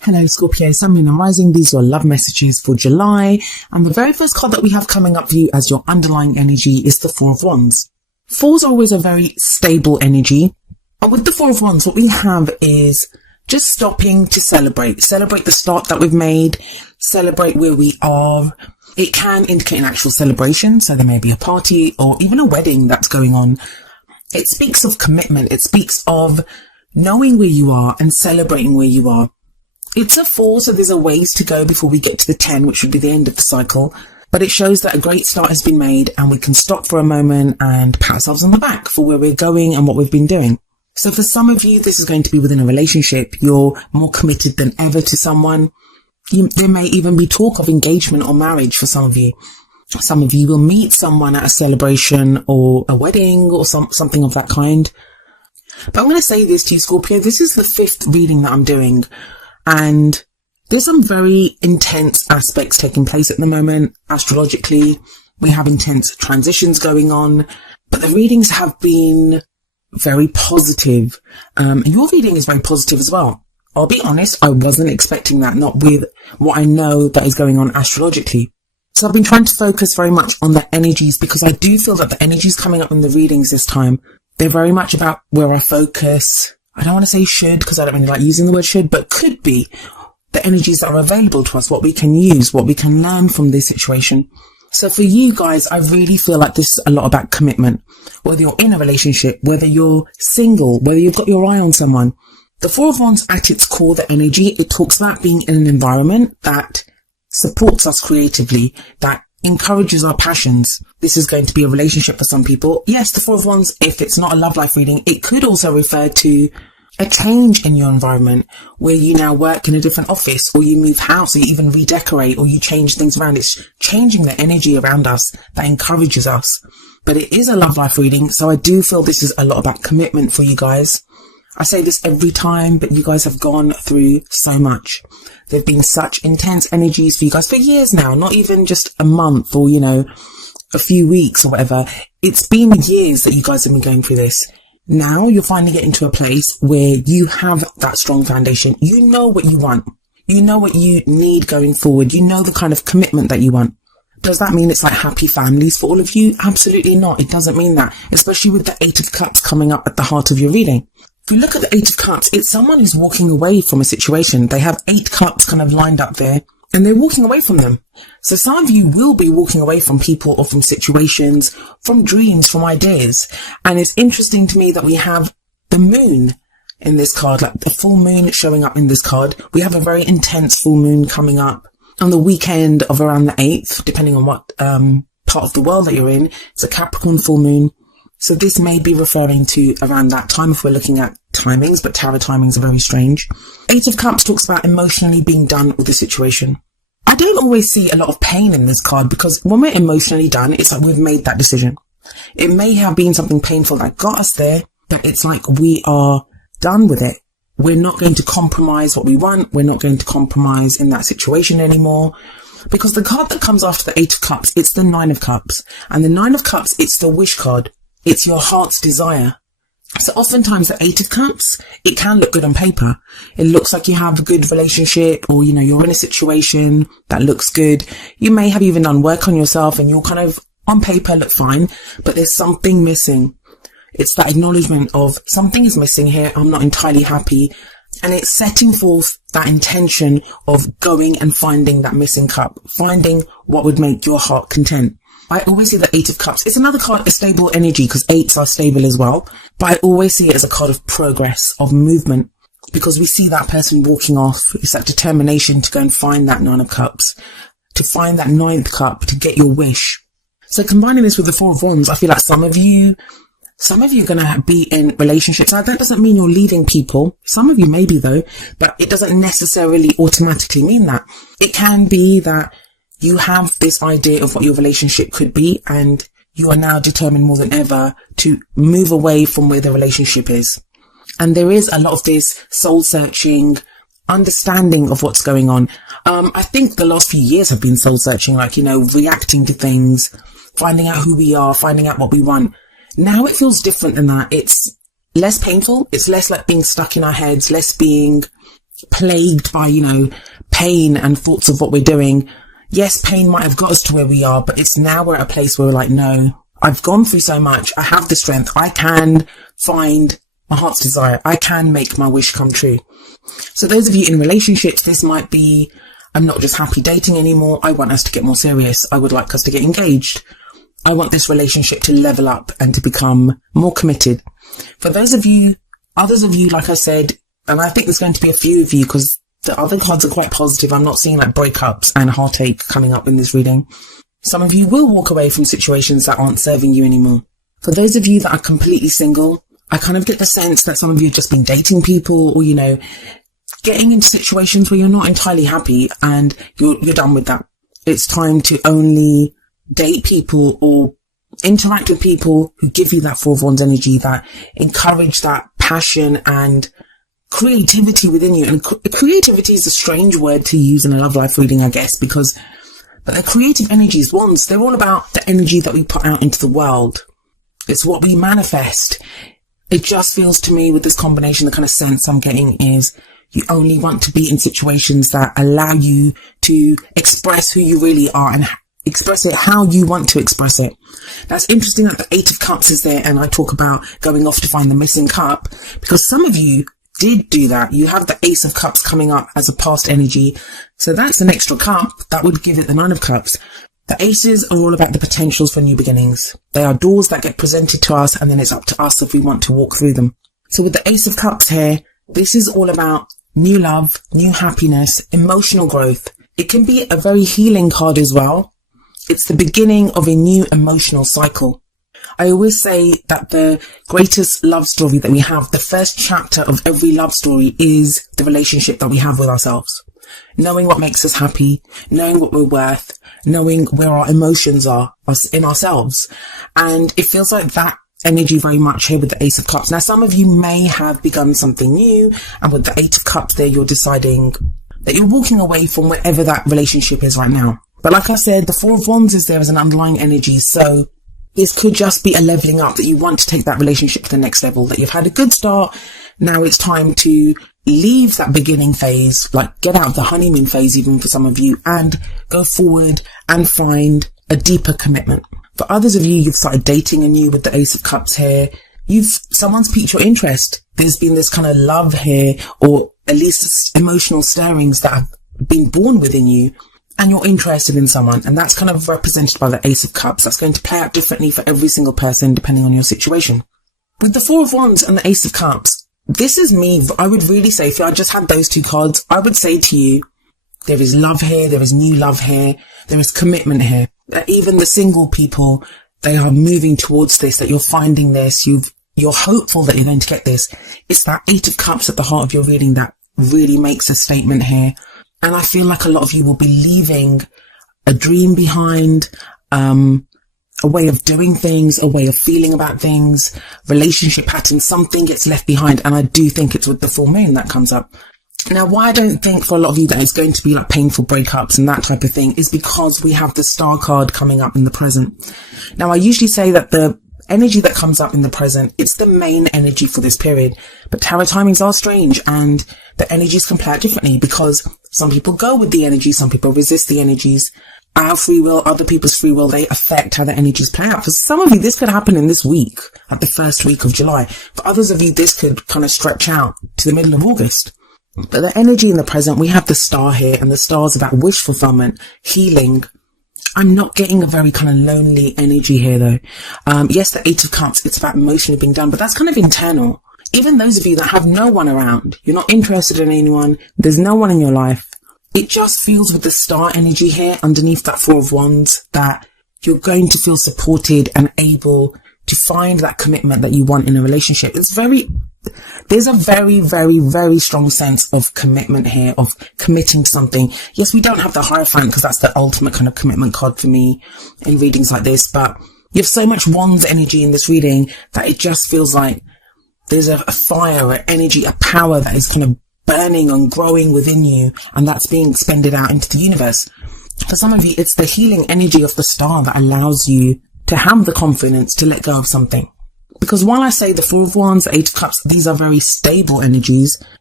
Hello Scorpio, Sun, Moon and Rising. These are love messages for July. And the very first card that we have coming up for you as your underlying energy is the Four of Wands. Fours are always a very stable energy. And with the Four of Wands, what we have is just stopping to celebrate. Celebrate the start that we've made. Celebrate where we are. It can indicate an actual celebration. So there may be a party or even a wedding that's going on. It speaks of commitment. It speaks of knowing where you are and celebrating where you are. It's a 4, so there's a ways to go before we get to the 10, which would be the end of the cycle. But it shows that a great start has been made and we can stop for a moment and pat ourselves on the back for where we're going and what we've been doing. So for some of you, this is going to be within a relationship. You're more committed than ever to someone. There may even be talk of engagement or marriage for some of you. Some of you will meet someone at a celebration or a wedding or something of that kind. But I'm going to say this to you, Scorpio. This is the 5th reading that I'm doing. And there's some very intense aspects taking place at the moment. Astrologically, we have intense transitions going on, but the readings have been very positive. And your reading is very positive as well. I'll be honest, I wasn't expecting that, not with what I know that is going on astrologically. So I've been trying to focus very much on the energies because I do feel that the energies coming up in the readings this time, they're very much about where I focus. I don't want to say should because I don't really like using the word should, but could be the energies that are available to us, what we can use, what we can learn from this situation. So for you guys, I really feel like this is a lot about commitment. Whether you're in a relationship, whether you're single, whether you've got your eye on someone. The Four of Wands at its core, the energy, it talks about being in an environment that supports us creatively, that encourages our passions. This is going to be a relationship for some people. Yes, the Four of Wands, if it's not a love life reading, it could also refer to a change in your environment where you now work in a different office or you move house or you even redecorate or you change things around. It's changing the energy around us that encourages us. But it is a love life reading, so I do feel this is a lot about commitment for you guys. I say this every time, but you guys have gone through so much. There've been such intense energies for you guys for years now, not even just a month or, a few weeks or whatever. It's been years that you guys have been going through this. Now you're finally getting to a place where you have that strong foundation. You know what you want. You know what you need going forward. You know the kind of commitment that you want. Does that mean it's like happy families for all of you? Absolutely not. It doesn't mean that, especially with the 8 of Cups coming up at the heart of your reading. If you look at the 8 of Cups, it's someone who's walking away from a situation. They have 8 cups kind of lined up there and they're walking away from them. So some of you will be walking away from people or from situations, from dreams, from ideas. And it's interesting to me that we have the moon in this card, like the full moon showing up in this card. We have a very intense full moon coming up on the weekend of around the 8th, depending on what part of the world that you're in. It's a Capricorn full moon. So this may be referring to around that time if we're looking at timings, but tarot timings are very strange. 8 of Cups talks about emotionally being done with the situation. I don't always see a lot of pain in this card because when we're emotionally done, it's like we've made that decision. It may have been something painful that got us there, but it's like we are done with it. We're not going to compromise what we want. We're not going to compromise in that situation anymore. Because the card that comes after the 8 of Cups, it's the 9 of Cups. And the 9 of Cups, it's the wish card. It's your heart's desire. So oftentimes the 8 of Cups, it can look good on paper. It looks like you have a good relationship or, you're in a situation that looks good. You may have even done work on yourself and you're kind of on paper look fine, but there's something missing. It's that acknowledgement of something is missing here. I'm not entirely happy. And it's setting forth that intention of going and finding that missing cup, finding what would make your heart content. I always see the 8 of Cups. It's another card, a stable energy, because 8s are stable as well. But I always see it as a card of progress, of movement, because we see that person walking off. It's that determination to go and find that 9 of Cups, to find that 9th cup, to get your wish. So combining this with the 4 of Wands, I feel like some of you are going to be in relationships. Now, that doesn't mean you're leaving people. Some of you maybe though, but it doesn't necessarily automatically mean that. It can be that you have this idea of what your relationship could be and you are now determined more than ever to move away from where the relationship is. And there is a lot of this soul searching, understanding of what's going on. I think the last few years have been soul searching, reacting to things, finding out who we are, finding out what we want. Now it feels different than that. It's less painful. It's less like being stuck in our heads, less being plagued by, pain and thoughts of what we're doing. Yes, pain might have got us to where we are, but it's now we're at a place where we're like, no, I've gone through so much. I have the strength. I can find my heart's desire. I can make my wish come true. So those of you in relationships, this might be, I'm not just happy dating anymore. I want us to get more serious. I would like us to get engaged. I want this relationship to level up and to become more committed. For those of you, others of you, like I said, and I think there's going to be a few of you because the other cards are quite positive. I'm not seeing like breakups and heartache coming up in this reading. Some of you will walk away from situations that aren't serving you anymore. For those of you that are completely single, I kind of get the sense that some of you have just been dating people or, getting into situations where you're not entirely happy and you're done with that. It's time to only date people or interact with people who give you that Four of Wands energy, that encourage that passion and creativity within you. And creativity is a strange word to use in a love life reading, I guess, but the creative energies, wands, they're all about the energy that we put out into the world. It's what we manifest. It just feels to me with this combination, the kind of sense I'm getting is you only want to be in situations that allow you to express who you really are and express it how you want to express it. That's interesting that the Eight of Cups is there, and I talk about going off to find the missing cup, because some of you did do that. You have the Ace of Cups coming up as a past energy. So that's an extra cup. That would give it the Nine of Cups. The aces are all about the potentials for new beginnings. They are doors that get presented to us, and then it's up to us if we want to walk through them. So with the Ace of Cups here, this is all about new love, new happiness, emotional growth. It can be a very healing card as well. It's the beginning of a new emotional cycle. I always say that the greatest love story that we have, the first chapter of every love story, is the relationship that we have with ourselves. Knowing what makes us happy, knowing what we're worth, knowing where our emotions are in ourselves. And it feels like that energy very much here with the Ace of Cups. Now, some of you may have begun something new, and with the Eight of Cups there, you're deciding that you're walking away from wherever that relationship is right now. But like I said, the Four of Wands is there as an underlying energy. So this could just be a leveling up, that you want to take that relationship to the next level, that you've had a good start. Now it's time to leave that beginning phase, like get out of the honeymoon phase, even for some of you, and go forward and find a deeper commitment. For others of you, you've started dating anew with the Ace of Cups here. Someone's piqued your interest. There's been this kind of love here, or at least emotional stirrings that have been born within you, and you're interested in someone. And that's kind of represented by the Ace of Cups. That's going to play out differently for every single person, depending on your situation. With the Four of Wands and the Ace of Cups, this is me. I would really say, if I just had those two cards, I would say to you, there is love here, there is new love here, there is commitment here. Even the single people, they are moving towards this, that you're finding this, you're hopeful that you're going to get this. It's that Eight of Cups at the heart of your reading that really makes a statement here. And I feel like a lot of you will be leaving a dream behind, a way of doing things, a way of feeling about things, relationship patterns, something gets left behind. And I do think it's with the full moon that comes up. Now, why I don't think for a lot of you that it's going to be like painful breakups and that type of thing is because we have the Star card coming up in the present. Now, I usually say that the energy that comes up in the present, it's the main energy for this period. But tarot timings are strange, and the energies can play out differently because some people go with the energy, some people resist the energies. Our free will, other people's free will, they affect how the energies play out. For some of you, this could happen in this week, like the first week of July. For others of you, this could kind of stretch out to the middle of August. But the energy in the present, we have the Star here, and the Star is about wish fulfillment, healing. I'm not getting a very kind of lonely energy here though. Yes, the Eight of Cups, it's about emotionally being done, but that's kind of internal. Even those of you that have no one around, you're not interested in anyone, there's no one in your life. It just feels with the Star energy here underneath that Four of Wands that you're going to feel supported and able to find that commitment that you want in a relationship. There's a very, very, very strong sense of commitment here, of committing to something. Yes, we don't have the Hierophant because that's the ultimate kind of commitment card for me in readings like this, but you have so much Wands energy in this reading that it just feels like there's a fire, an energy, a power that is kind of burning and growing within you, and that's being expended out into the universe. For some of you, it's the healing energy of the Star that allows you to have the confidence to let go of something. Because while I say the Four of Wands, the Eight of Cups, these are very stable energies,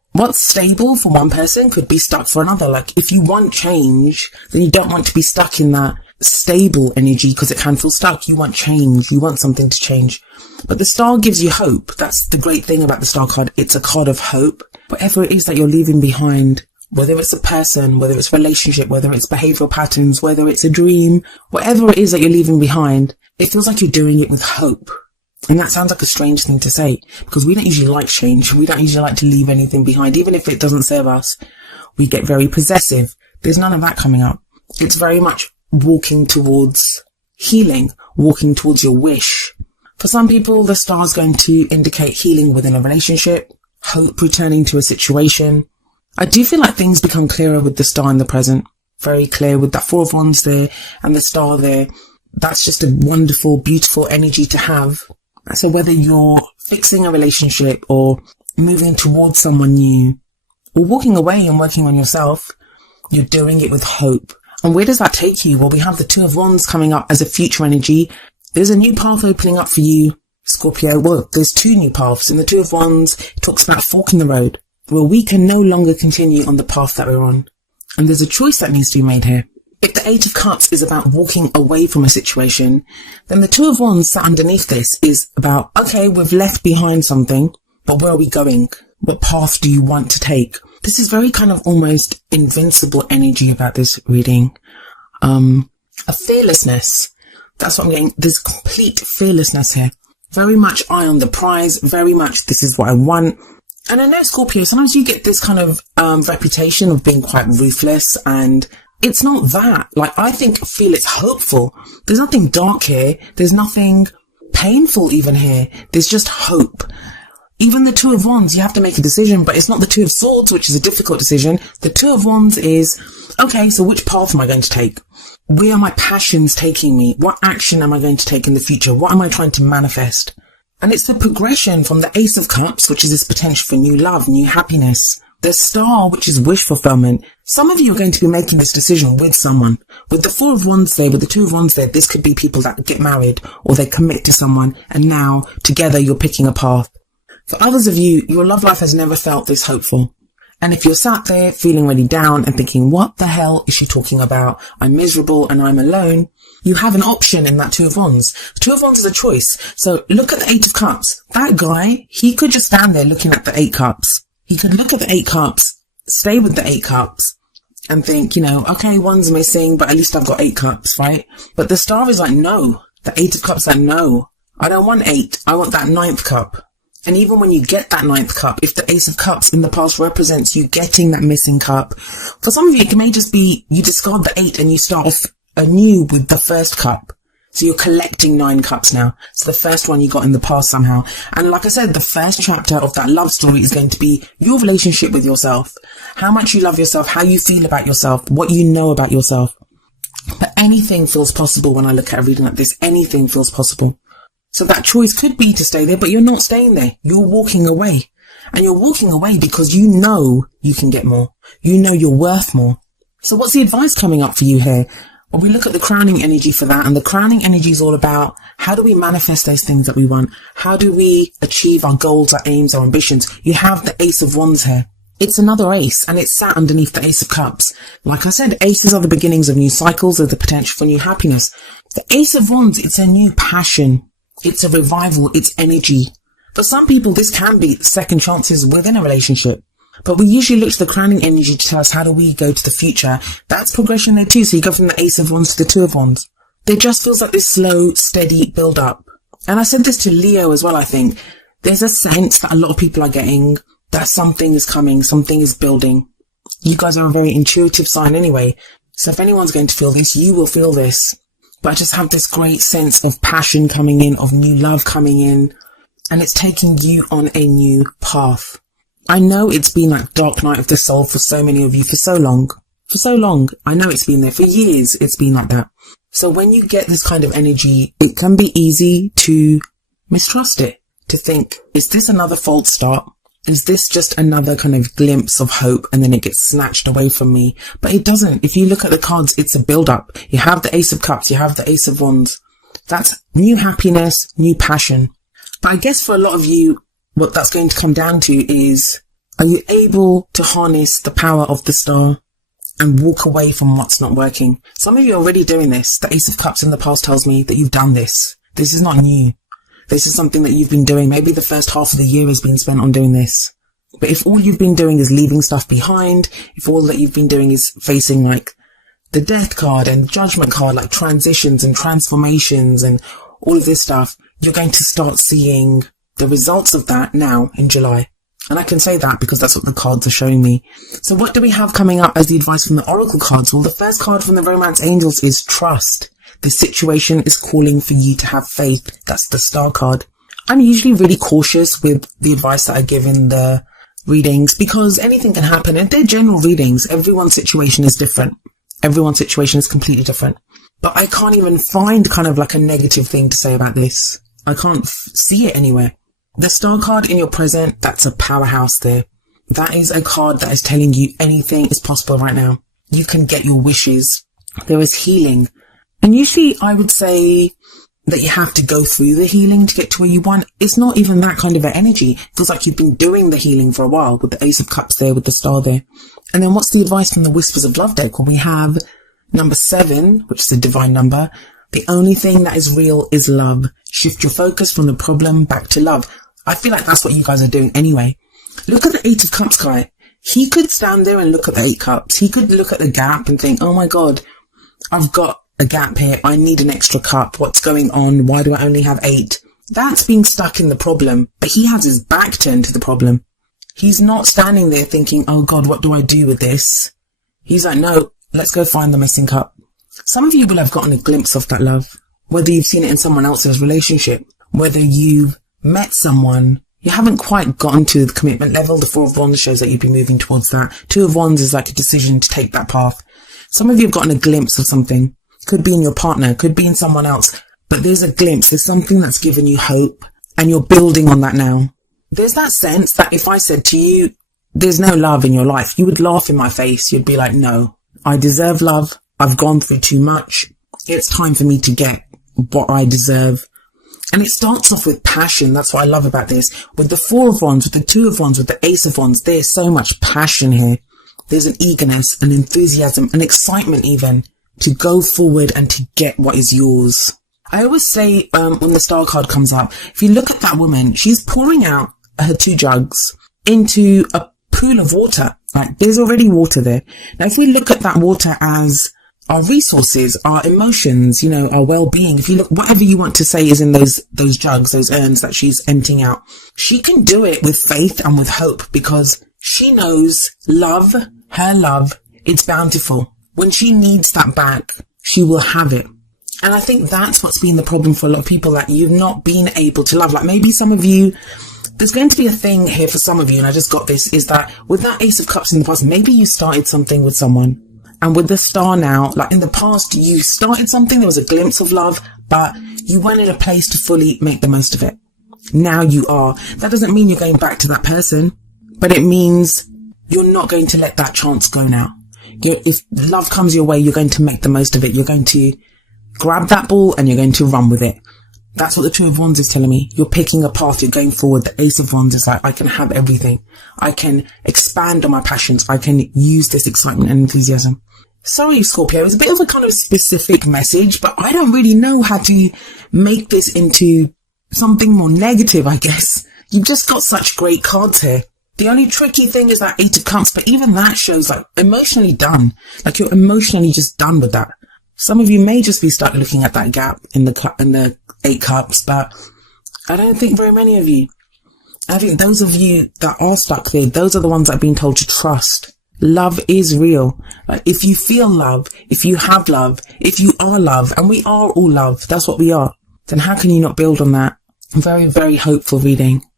what's stable for one person could be stuck for another. Like if you want change, then you don't want to be stuck in that stable energy because it can feel stuck. You want change. You want something to change. But the star gives you hope. That's the great thing about the star card. It's a card of hope. Whatever it is that you're leaving behind, whether it's a person, whether it's a relationship, whether it's behavioral patterns, whether it's a dream, whatever it is that you're leaving behind, it feels like you're doing it with hope. And that sounds like a strange thing to say because we don't usually like change. We don't usually like to leave anything behind, even if it doesn't serve us. We get very possessive. There's none of that coming up. It's very much walking towards healing, walking towards your wish. For some people, the star is going to indicate healing within a relationship, hope returning to a situation. I do feel like things become clearer with the star in the present. Very clear with that Four of Wands there and the star there. That's just a wonderful, beautiful energy to have. So whether you're fixing a relationship or moving towards someone new or walking away and working on yourself, you're doing it with hope. And where does that take you? Well, we have the Two of Wands coming up as a future energy. There's a new path opening up for you, Scorpio. Well, there's two new paths. In the Two of Wands, it talks about fork in the road, where we can no longer continue on the path that we're on. And there's a choice that needs to be made here. If the Eight of Cups is about walking away from a situation, then the Two of Wands sat underneath this is about, okay, we've left behind something, but where are we going? What path do you want to take? This is very kind of almost invincible energy about this reading. A fearlessness. That's what I'm getting. There's complete fearlessness here. Very much eye on the prize. Very much this is what I want. And I know, Scorpio, sometimes you get this kind of reputation of being quite ruthless, and it's not that. Like, I feel it's hopeful. There's nothing dark here. There's nothing painful even here. There's just hope. Even the Two of Wands, you have to make a decision, but it's not the Two of Swords, which is a difficult decision. The Two of Wands is, okay, so which path am I going to take? Where are my passions taking me? What action am I going to take in the future? What am I trying to manifest? And it's the progression from the Ace of Cups, which is this potential for new love, new happiness. The Star, which is wish fulfillment. Some of you are going to be making this decision with someone. With the Four of Wands there, with the Two of Wands there, this could be people that get married or they commit to someone, and now together you're picking a path. For others of you, your love life has never felt this hopeful. And if you're sat there feeling really down and thinking, what the hell is she talking about? I'm miserable and I'm alone. You have an option in that Two of Wands. Two of Wands is a choice. So look at the Eight of Cups. That guy, he could just stand there looking at the Eight Cups. He could look at the Eight Cups, stay with the Eight Cups and think, okay, one's missing, but at least I've got 8 cups, right? But the Star is like, no. The Eight of Cups is like, no, I don't want 8. I want that 9th cup. And even when you get that 9th cup, if the Ace of Cups in the past represents you getting that missing cup, for some of you, it may just be you discard the 8 and you start off anew with the 1st cup. So you're collecting 9 cups now. So the first one you got in the past somehow. And like I said, the first chapter of that love story is going to be your relationship with yourself. How much you love yourself, how you feel about yourself, what you know about yourself. But anything feels possible when I look at a reading like this. Anything feels possible. So that choice could be to stay there, but you're not staying there. You're walking away. And you're walking away because you know you can get more. You know you're worth more. So what's the advice coming up for you here? Well, we look at the crowning energy for that, and the crowning energy is all about how do we manifest those things that we want? How do we achieve our goals, our aims, our ambitions? You have the Ace of Wands here. It's another ace, and it's sat underneath the Ace of Cups. Like I said, aces are the beginnings of new cycles, of the potential for new happiness. The Ace of Wands, it's a new passion. It's a revival. It's energy. For some people, this can be second chances within a relationship. But we usually look to the crowning energy to tell us how do we go to the future. That's progression there too. So you go from the Ace of Wands to the Two of Wands. There just feels like this slow, steady build up. And I said this to Leo as well, I think. There's a sense that a lot of people are getting that something is coming, something is building. You guys are a very intuitive sign anyway. So if anyone's going to feel this, you will feel this. But I just have this great sense of passion coming in, of new love coming in. And it's taking you on a new path. I know it's been like dark night of the soul for so many of you for so long. For so long. I know it's been there for years. It's been like that. So when you get this kind of energy, it can be easy to mistrust it. To think, is this another false start? Is this just another kind of glimpse of hope and then it gets snatched away from me? But it doesn't. If you look at the cards, it's a build-up. You have the Ace of Cups. You have the Ace of Wands. That's new happiness, new passion. But I guess for a lot of you, what that's going to come down to is, Are you able to harness the power of the star and walk away from what's not working? Some of you are already doing this. The Ace of Cups in the past tells me that you've done this. This is not new. This is something that you've been doing. Maybe the first half of the year has been spent on doing this. But if all you've been doing is leaving stuff behind, if all that you've been doing is facing like the death card and judgment card, like transitions and transformations and all of this stuff, you're going to start seeing the results of that now in July. And I can say that because that's what the cards are showing me. So what do we have coming up as the advice from the Oracle cards? Well, the first card from the Romance Angels is trust. The situation is calling for you to have faith. That's the Star card. I'm usually really cautious with the advice that I give in the readings because anything can happen, and they're general readings. Everyone's situation is different. Everyone's situation is completely different. But I can't even find kind of like a negative thing to say about this. I can't see it anywhere. The Star card in your present, that's a powerhouse there. That is a card that is telling you anything is possible right now. You can get your wishes. There is healing. And usually I would say that you have to go through the healing to get to where you want. It's not even that kind of an energy. It feels like you've been doing the healing for a while with the Ace of Cups there, with the Star there. And then what's the advice from the Whispers of Love deck? Well, we have number 7, which is a divine number. The only thing that is real is love. Shift your focus from the problem back to love. I feel like that's what you guys are doing anyway. Look at the 8 of Cups guy. He could stand there and look at the 8 cups. He could look at the gap and think, oh my God, I've got a gap here. I need an extra cup. What's going on? Why do I only have 8? That's being stuck in the problem, but he has his back turned to the problem. He's not standing there thinking, oh God, what do I do with this? He's like, no, let's go find the missing cup. Some of you will have gotten a glimpse of that love, whether you've seen it in someone else's relationship, whether you've met someone. You haven't quite gotten to the commitment level. The 4 of Wands shows that you'd be moving towards that. 2 of Wands is like a decision to take that path. Some of you have gotten a glimpse of something. Could be in your partner, could be in someone else, but there's a glimpse. There's something that's given you hope and you're building on that now. There's that sense that if I said to you, there's no love in your life, you would laugh in my face. You'd be like, no, I deserve love. I've gone through too much. It's time for me to get what I deserve. And it starts off with passion. That's what I love about this. With the 4 of Wands, with the 2 of Wands, with the Ace of Wands, there's so much passion here. There's an eagerness, an enthusiasm, an excitement even to go forward and to get what is yours. I always say when the Star card comes up, if you look at that woman, she's pouring out her 2 jugs into a pool of water. Right? There's already water there. Now, if we look at that water as our resources, our emotions, you know, our well-being, if you look, whatever you want to say is in those jugs, those urns that she's emptying out, she can do it with faith and with hope because she knows love, her love, it's bountiful. When she needs that back, she will have it. And I think that's what's been the problem for a lot of people, that you've not been able to love. Like maybe some of you, there's going to be a thing here for some of you, and I just got this, is that with that Ace of Cups in the past, maybe you started something with someone. And with the Star now, like in the past, you started something, there was a glimpse of love, but you weren't in a place to fully make the most of it. Now you are. That doesn't mean you're going back to that person, but it means you're not going to let that chance go now. If love comes your way, you're going to make the most of it. You're going to grab that ball and you're going to run with it. That's what the 2 of Wands is telling me. You're picking a path, you're going forward. The Ace of Wands is like, I can have everything. I can expand on my passions. I can use this excitement and enthusiasm. Sorry, Scorpio, it's a bit of a kind of specific message, but I don't really know how to make this into something more negative, I guess. You've just got such great cards here. The only tricky thing is that 8 of Cups, but even that shows like emotionally done. Like you're emotionally just done with that. Some of you may just be stuck looking at that gap in the 8 Cups, but I don't think very many of you. I think those of you that are stuck there, those are the ones that have been told to trust. Love is real. Like if you feel love, if you have love, if you are love, and we are all love, that's what we are, then how can you not build on that? Very, very hopeful reading.